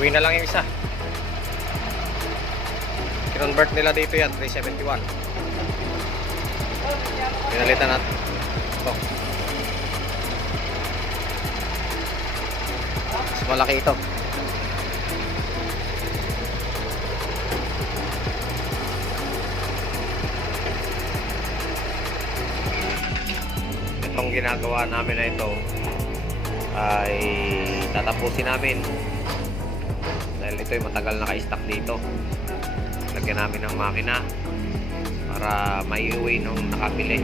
Iuwi na lang yung isa. Kinonvert nila dito yan, 371. Pinalitan natin. Ito. Mas malaki ito. Itong ginagawa namin na ito ay tatapusin namin dahil ito ay matagal naka-stock dito. Lagyan namin ng makina para maiuwi nung nakabili.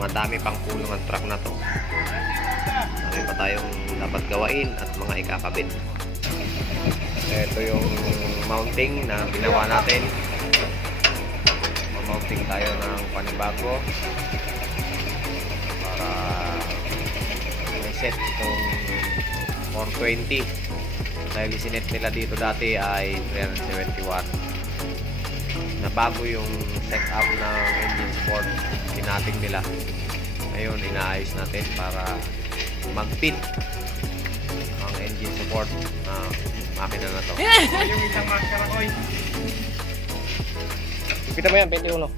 Madami pang kulong ang truck na to. Marami pa tayong dapat gawain at mga ikakabit. Ito yung mounting na ginawa natin. Mounting tayo ng panibago para set itong 420 dahil isinet nila dito dati ay 371 na bago yung setup ng engine support. Pinating nila ngayon, inaayos natin para mag-fit ang engine support na makina na to. Yung isang maskara ko ipita mo yan, 21.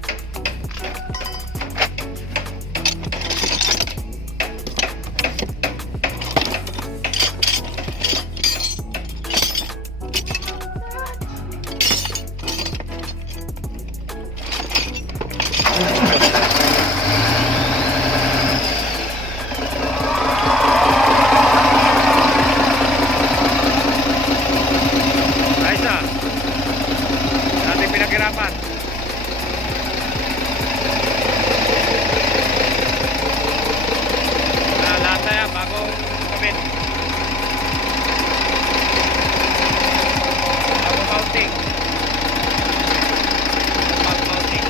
Ayos na. Natin pinaghirapan. Lahat na yan, bagong kabit. Bagong mounting. Bagong mounting.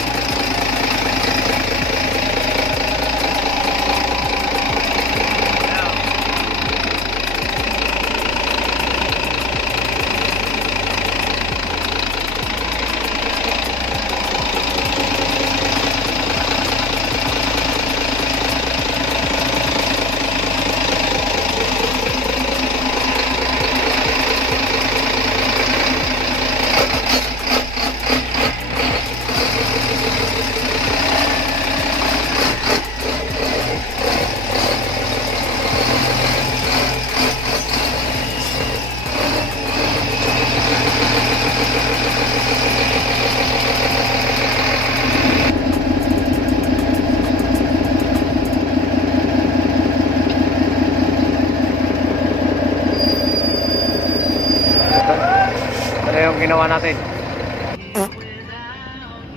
Ano yung ginawa natin?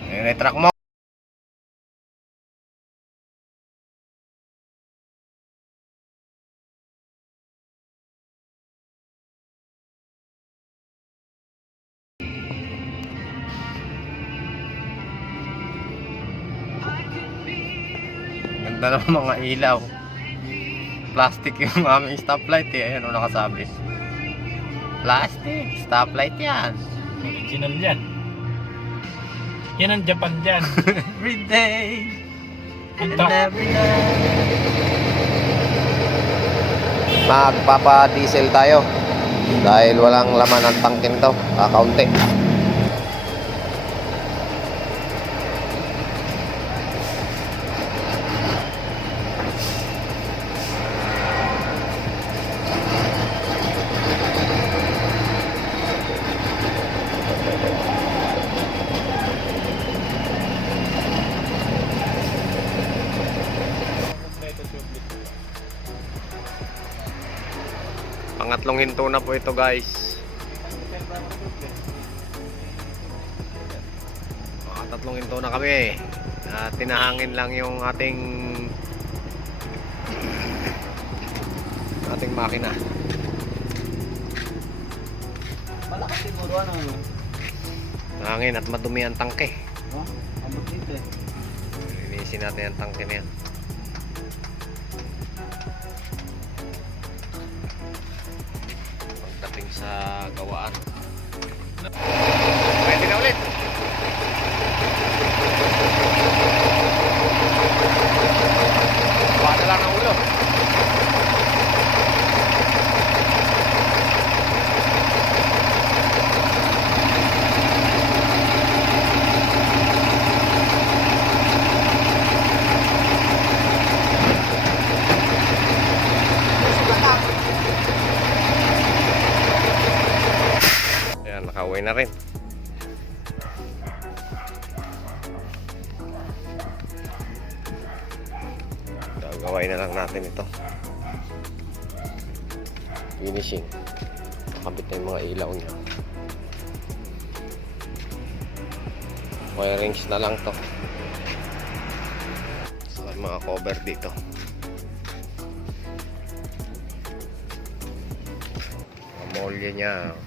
Yung truck mo. Ganda ng mga ilaw. Plastic yung aming stoplight eh. Ayan o nakasabi. Plastic, stoplight yan. Original yan. Yan ang Japan dyan. Every day and Ito. every night. Magpapa-diesel tayo dahil walang laman ang tangkin to, kakaunti. Pangatlong hinto na po ito guys. Tatlong hinto na kami. Tinahangin lang yung ating makina. Malakas siguro ano. Hangin at madumi ang tangke. Oh, ambot dito eh. Linisin natin ang tangke na yan. Pagdating sa gawaan. Pwede na ulit. Baka lang ang ulo. Nakaway na rin. Gagawin na lang natin ito. Finishing. Nakabit na yung mga ilaw niya. Wirings na lang to. So, mga cover dito. Amolya niya.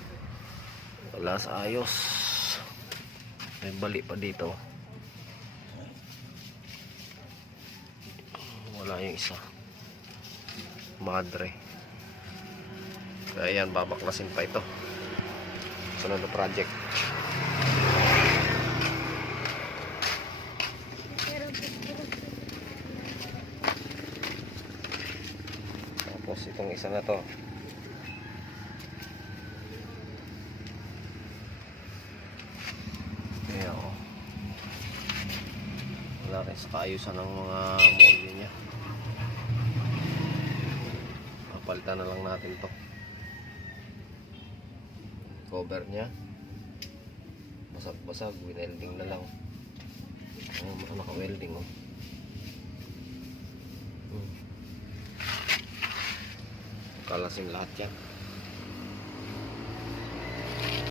Wala sa ayos. May bali pa dito. Wala yung isa. Madre. Kaya yan, babaklasin pa ito. Sunod na project. Tapos itong isa na to. Kaya o. Wala rin sa kaayusan ng mga molde niya. Papalitan na lang natin to. Cover niya. Basag-basag. Winelding na lang. Naka-welding oh. Kalasin lahat yan.